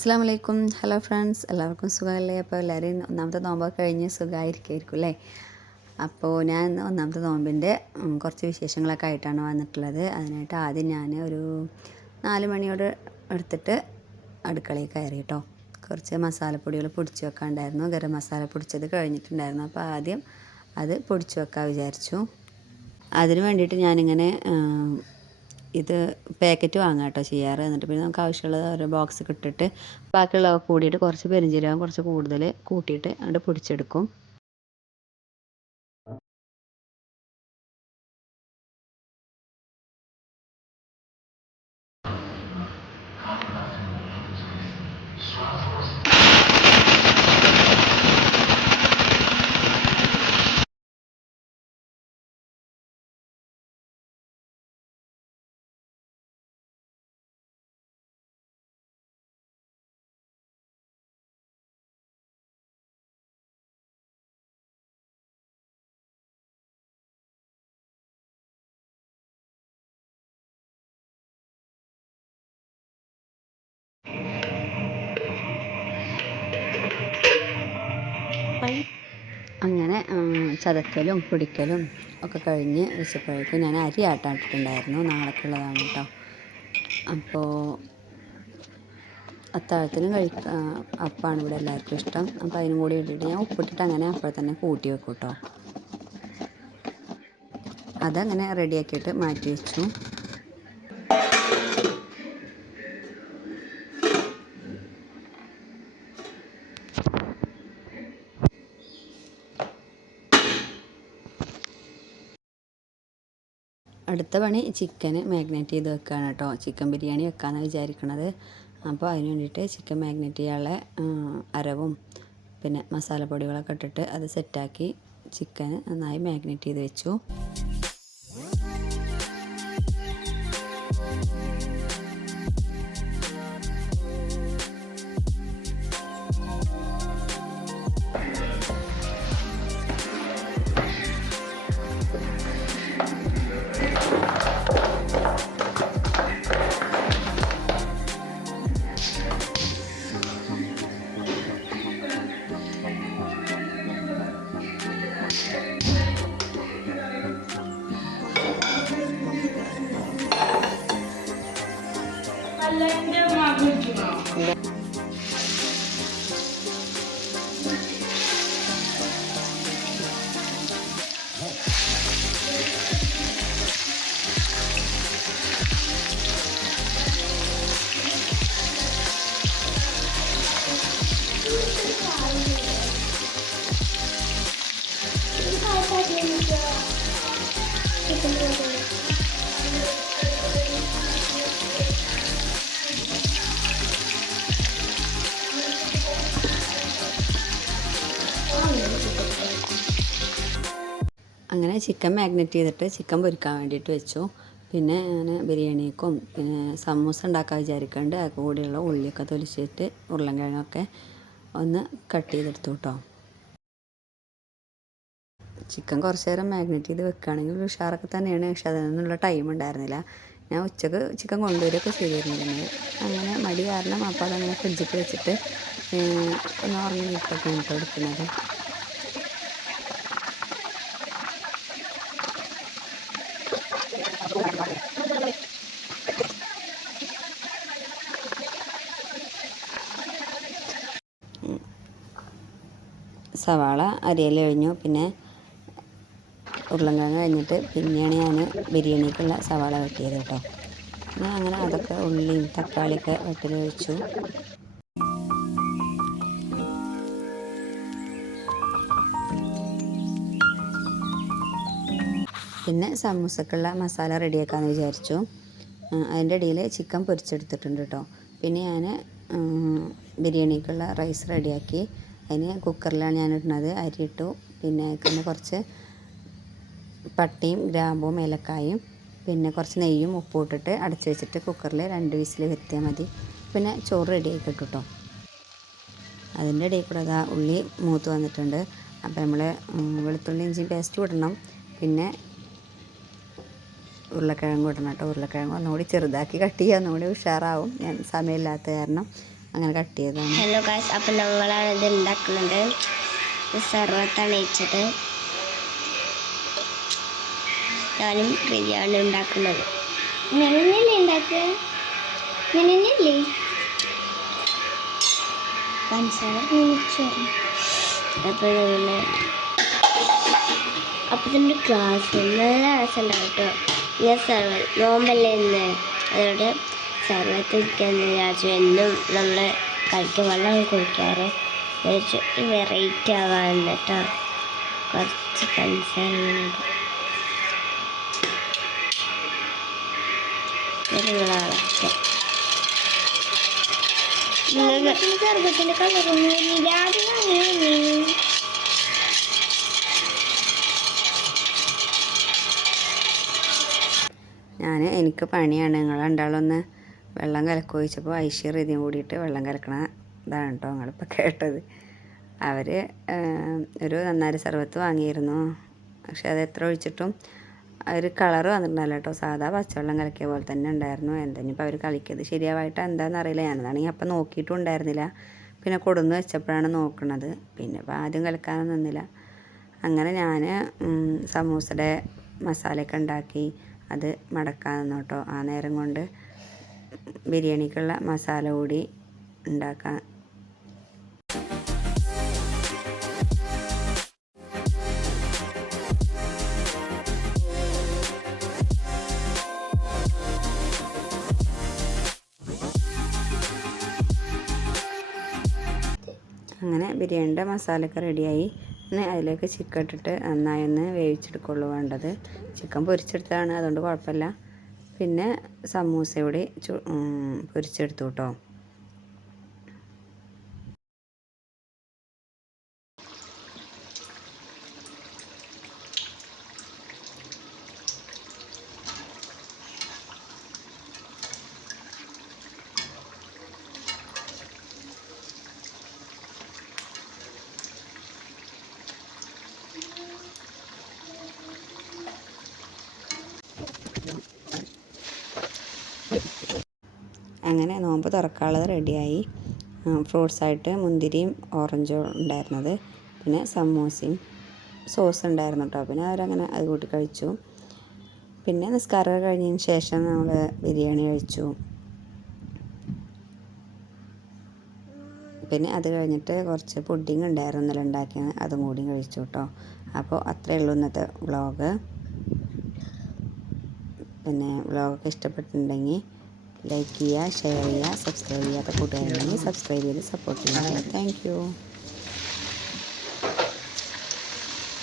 അസ്സാം വലൈക്കും hello friends എല്ലാവർക്കും സുഖമല്ലേ? അപ്പോൾ എല്ലാവരും ഒന്നാമത്തെ നോമ്പൊക്കെ കഴിഞ്ഞ് സുഖമായിരിക്കുമായിരിക്കും അല്ലേ? അപ്പോൾ ഞാൻ ഒന്നാമത്തെ നോമ്പിന്റെ കുറച്ച് വിശേഷങ്ങളൊക്കെ ആയിട്ടാണ് വന്നിട്ടുള്ളത്. അതിനായിട്ട് ആദ്യം ഞാൻ ഒരു നാല് മണിയോട് എടുത്തിട്ട് അടുക്കളയിൽ കയറി കേട്ടോ. കുറച്ച് മസാലപ്പൊടികൾ പൊടിച്ച് വെക്കാണ്ടായിരുന്നു. ഗരം മസാല പൊടിച്ചത് കഴിഞ്ഞിട്ടുണ്ടായിരുന്നു. അപ്പോൾ ആദ്യം അത് പൊടിച്ച് വെക്കാൻ വിചാരിച്ചു. അതിന് വേണ്ടിയിട്ട് ഞാനിങ്ങനെ ഇത് പാക്കറ്റ് വാങ്ങാം കേട്ടോ ചെയ്യാറ്. എന്നിട്ട് പിന്നെ നമുക്ക് ആവശ്യമുള്ളത് ഒരു ബോക്സ് ഇട്ടിട്ട് ബാക്കിയുള്ളവ കൂടിയിട്ട് കുറച്ച് പെരിഞ്ചീരകം കുറച്ച് കൂടുതൽ കൂട്ടിയിട്ട് അങ്ങോട്ട് പൊടിച്ചെടുക്കും. ചതക്കലും പൊടിക്കലും ഒക്കെ കഴിഞ്ഞ് വെച്ചപ്പോഴേക്കും ഞാൻ അരി ആട്ടാട്ടിട്ടുണ്ടായിരുന്നു. നാളേക്കുള്ളതാണ് കേട്ടോ അപ്പോൾ അത്താഴത്തിനും കഴിക്ക അപ്പാണ് ഇവിടെ എല്ലാവർക്കും ഇഷ്ടം. അപ്പോൾ അതിനും കൂടി ഇട്ടിട്ട് ഞാൻ ഉപ്പിട്ടിട്ട് അങ്ങനെ അപ്പോൾ തന്നെ കൂട്ടി വെക്കും കേട്ടോ അതങ്ങനെ റെഡിയാക്കിയിട്ട് മാറ്റി വെച്ചു. അടുത്ത പണി ചിക്കന് മാഗ്നേറ്റ് ചെയ്ത് വെക്കുകയാണ് കേട്ടോ. ചിക്കൻ ബിരിയാണി വെക്കാമെന്ന് വിചാരിക്കണത്. അപ്പോൾ അതിന് വേണ്ടിയിട്ട് ചിക്കൻ മാഗ്നേറ്റ് ചെയ്യാനുള്ള അരവും പിന്നെ മസാലപ്പൊടികളൊക്കെ ഇട്ടിട്ട് അത് സെറ്റാക്കി ചിക്കൻ നന്നായി മാഗ്നേറ്റ് ചെയ്ത് വെച്ചു. അങ്ങനെ ചിക്കൻ മാഗ്നറ്റ് ചെയ്തിട്ട് ചിക്കൻ പൊരിക്കാൻ വേണ്ടിയിട്ട് വെച്ചു. പിന്നെ ഞാൻ ബിരിയാണിക്കും പിന്നെ സമൂസ ഉണ്ടാക്കാൻ വിചാരിക്കുന്നുണ്ട് ആ കൂടെയുള്ള ഉള്ളിയൊക്കെ തൊലിച്ചിട്ട് ഉരുളൻ ഉരുളൻകിഴങ്ങൊക്കെ ഒന്ന് കട്ട് ചെയ്തെടുത്തു കേട്ടോ. ചിക്കൻ കുറച്ച് നേരം മാഗ്നേറ്റ് ചെയ്ത് വെക്കുകയാണെങ്കിൽ ഉഷാറൊക്കെ തന്നെയാണ്. പക്ഷെ അതിനൊന്നുള്ള ടൈം ഉണ്ടായിരുന്നില്ല. ഞാൻ ഉച്ചയ്ക്ക് ചിക്കൻ കൊണ്ടുവരികയൊക്കെ ചെയ്തിരുന്നു അങ്ങനെ മടി കാരണം അപ്പോൾ അതങ്ങനെ ഫ്രിഡ്ജിൽ വെച്ചിട്ട് ഒന്ന് ഉറങ്ങി വീട്ടിലൊക്കെ ഇട്ട് എടുക്കുന്നത്. സവാള അരിയൽ കഴിഞ്ഞു പിന്നെ ഉരുളൻകിഴങ്ങ് കഴിഞ്ഞിട്ട് പിന്നെയാണ് ഞാൻ ബിരിയാണിക്കുള്ള സവാള വെട്ടിയത് കേട്ടോ. ഞാൻ അങ്ങനെ അതൊക്കെ ഉള്ളിയും തക്കാളിയൊക്കെ വെട്ടി വെച്ചു പിന്നെ സമൂസക്കുള്ള മസാല റെഡിയാക്കാമെന്ന് വിചാരിച്ചു. അതിന്റെ ഇടയിൽ ചിക്കൻ പൊരിച്ചെടുത്തിട്ടുണ്ട് കേട്ടോ. പിന്നെ ഞാൻ ബിരിയാണിക്കുള്ള റൈസ് റെഡിയാക്കി. അതിന് കുക്കറിലാണ് ഞാൻ ഇടുന്നത്. അരി ഇട്ടു. പിന്നെ അതിന് കുറച്ച് പട്ടയും ഗ്രാമ്പും ഏലക്കായും പിന്നെ കുറച്ച് നെയ്യും ഉപ്പും ഇട്ടിട്ട് അടച്ചു വെച്ചിട്ട് കുക്കറിൽ രണ്ട് വിസിൽ വരുത്തിയാൽ മതി. പിന്നെ ചോറ് റെഡി ആയി കിട്ടും കേട്ടോ അതിന്റെ ഇടയിൽ കൂടെ അതാ ഉള്ളി മൂത്ത് വന്നിട്ടുണ്ട്. അപ്പോൾ നമ്മൾ വെളുത്തുള്ളി ഇഞ്ചി പേസ്റ്റ് ഇടണം. പിന്നെ ഉരുളക്കിഴങ്ങ് ഇടണം കേട്ടോ ഉരുളക്കിഴങ്ങ് ഒന്നുകൂടി ചെറുതാക്കി കട്ട് ചെയ്യുക ഒന്നുകൂടി ഉഷാറാവും. ഞാൻ സമയമില്ലാത്ത കാരണം അങ്ങനെ കട്ട് ചെയ്തതാണ്. ഹലോ ഗായ്സ് അപ്പോൾ ഞങ്ങളാണ് ഇത് ഉണ്ടാക്കുന്നത് സർവത്താണ് വെച്ചത് ഞാനും ബിരിയാണി ഉണ്ടാക്കുന്നത്. ഞാനല്ലേ ഉണ്ടാക്കുക? ഞാനല്ലേ പഞ്ചസാര ഞങ്ങൾ അപ്പോൾ തന്നെ ക്ലാസ് നല്ല രസമുണ്ടാവും കേട്ടോ. ഞാൻ സർവ നോമ്പല്ലേ ഇന്ന്? അതുകൊണ്ട് സർവത്ത് വിൽക്കുന്ന രാജു എന്നും നമ്മൾ കഴിക്കാൻ വെള്ളം കുടിക്കാറ്. വെറൈറ്റി ആവാൻ കേട്ടോ കുറച്ച് പഞ്ചസാര ഇങ്ങനെ ഞാൻ എനിക്ക് പണിയാണ്. നിങ്ങൾ രണ്ടാളൊന്ന് വെള്ളം കലക്ക് ഒഴിച്ചപ്പോൾ ഐശ്വര്യ ഇതിന് കൂടിയിട്ട് വെള്ളം കലക്കണ ഇതാണ് കേട്ടോ നിങ്ങളിപ്പോൾ കേട്ടത്. അവർ ഒരു നന്നാരി സർവത്ത് വാങ്ങിയിരുന്നു. പക്ഷെ അത് എത്ര ഒഴിച്ചിട്ടും ഒരു കളർ വന്നിട്ടുണ്ടല്ലോ കേട്ടോ. സാധാ പച്ചവെള്ളം കലക്കിയ പോലെ തന്നെ ഉണ്ടായിരുന്നു. എന്തെങ്കിലും അവർ കളിക്കിയത് ശരിയാവായിട്ട് എന്താണെന്ന് അറിയില്ല. ഞാനതാണെങ്കിൽ അപ്പം നോക്കിയിട്ടും ഉണ്ടായിരുന്നില്ല. പിന്നെ കൊടുന്ന് വെച്ചപ്പോഴാണ് നോക്കണത്. പിന്നെ ഇപ്പോൾ ആദ്യം കലക്കാനൊന്നും നിന്നില്ല. അങ്ങനെ ഞാൻ സമൂസയുടെ മസാലയൊക്കെ ഉണ്ടാക്കി അത് മടക്കാൻ നിന്നു കേട്ടോ. ആ നേരം കൊണ്ട് ബിരിയാണിക്കുള്ള മസാല കൂടി ഉണ്ടാക്കാൻ ബിരിയാണിയുടെ മസാലയൊക്കെ റെഡിയായി. പിന്നെ അതിലേക്ക് ചിക്കൻ ഇട്ടിട്ട് നന്നായി ഒന്ന് വേവിച്ചെടുക്കുള്ളൂ വേണ്ടത്. ചിക്കൻ പൊരിച്ചെടുത്തതാണ് അതുകൊണ്ട് കുഴപ്പമില്ല. പിന്നെ സമൂസ കൂടി പൊരിച്ചെടുത്തു കേട്ടോ. അങ്ങനെ നോമ്പ് തുറക്കാനുള്ളത് റെഡിയായി. ഫ്രൂട്ട്സായിട്ട് മുന്തിരിയും ഓറഞ്ചും ഉണ്ടായിരുന്നത്. പിന്നെ സമൂസയും സോസ് ഉണ്ടായിരുന്നു കേട്ടോ. പിന്നെ അവരങ്ങനെ അത് കൂട്ടി കഴിച്ചു. പിന്നെ നിസ്കാരം കഴിഞ്ഞതിന് ശേഷം നമ്മൾ ബിരിയാണി കഴിച്ചു. പിന്നെ അത് കഴിഞ്ഞിട്ട് കുറച്ച് പുഡിങ് ഉണ്ടായിരുന്നു ഇന്നലെ ഉണ്ടാക്കിയത് അതും കൂടി കഴിച്ചു കേട്ടോ. അപ്പോൾ അത്രയേ ഉള്ളൂ ഇന്നത്തെ വ്ളോഗ്. പിന്നെ വ്ളോഗൊക്കെ ഇഷ്ടപ്പെട്ടിട്ടുണ്ടെങ്കിൽ ലൈക്ക് ചെയ്യുക ഷെയർ ചെയ്യുക സബ്സ്ക്രൈബ് ചെയ്യാത്ത കൂട്ടുകാരുണ്ടെങ്കിൽ സബ്സ്ക്രൈബ് ചെയ്ത് സപ്പോർട്ട് ചെയ്യുക താങ്ക്